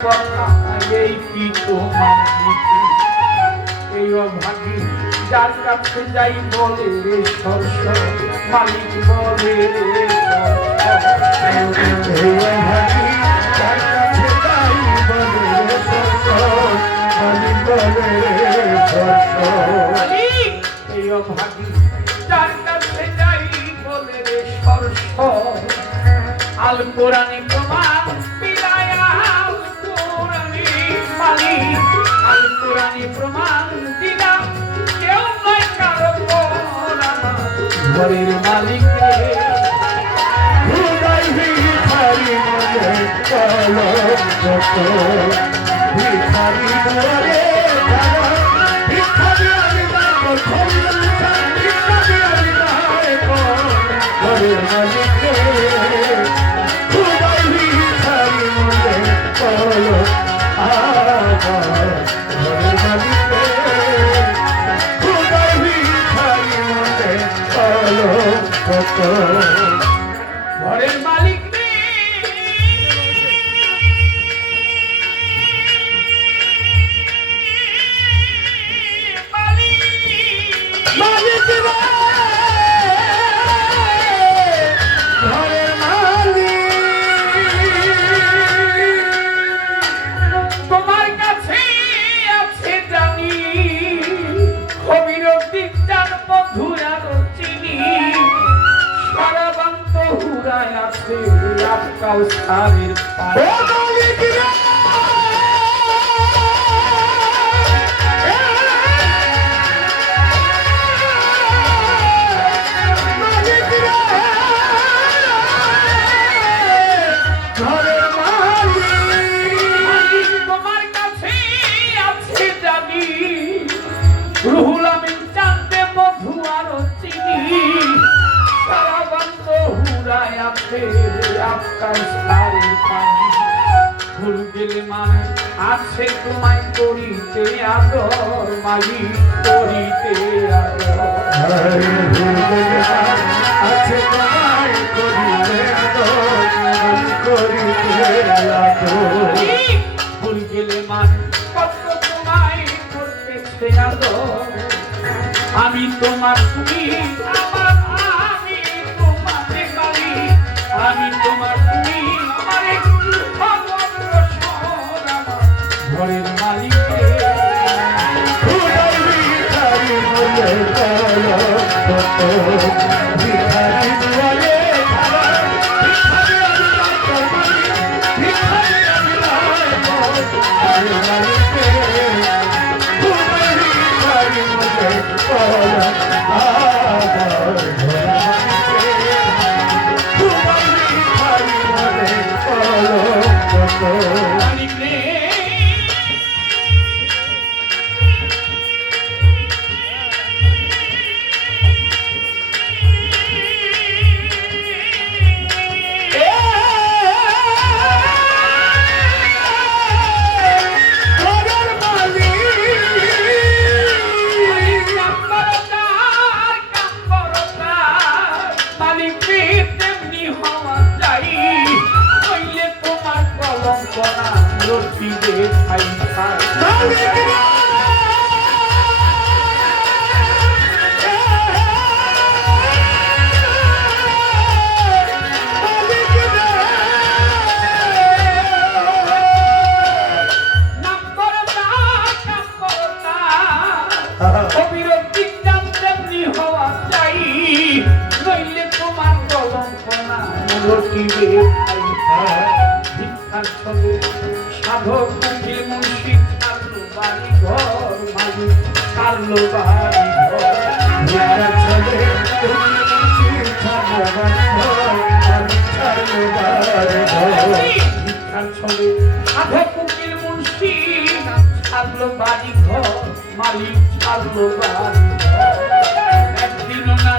এই কি তোমার এই অভাগী যার কাছে যাই বলে রে সর্ষ মালিক বলে রে এই অভাগী যার কাছে যাই বলে রে সর্ষ মালিক বলে রে সর্ষ এই অভাগী যার কাছে যাই বলে রে সর্ষ আল কোরআনে প্রমাণ আল কোরআনে প্রমাণ দিলাম কেউ নয় কারো ঘরের মালিক ভিখারি মনে চলো ভিখারি দুয়ারে ভিখারি আমি ঘরের মালিক ভিখারি মনে চলো ঘরের মালিক কাউসারের তোমার কাছে আছে জানি রুহুল আমিন চাঁদে মধু আর চিনি সারা বন্ধ হুরায় আছে ভুল গেলে মানে আছে তোমায় করিতে আদর মালিক করিতে আছে তোমায় করিতে আদর করিতে ভুল গেলে মানে কত তোমায় করতেছে আদর আমি তোমার তুমি আমার আমি তোমাকে পারি আমি তোমার তুমি আমার একটু ঘরের মালিকে ভিখারি দুয়ারে সাধক মুখে মুন্সি ছাড়লো বাড়ি ঘর মালিক ছাড়লো বাড়ি ঘর সাধক মুখে মুন্সি ছাড়লো বাড়ি ঘর মালিক ছাড়লো বাড়ি ঘর একদিনও না